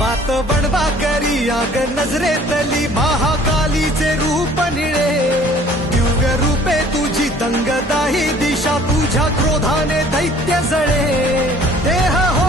पात बनवा करी आग नजरेतली महाकालीचे रूप निळे दिव्य रूपे तुझी दंगदाही दिशा तुझ्या क्रोधाने दैत्य जळे देह हो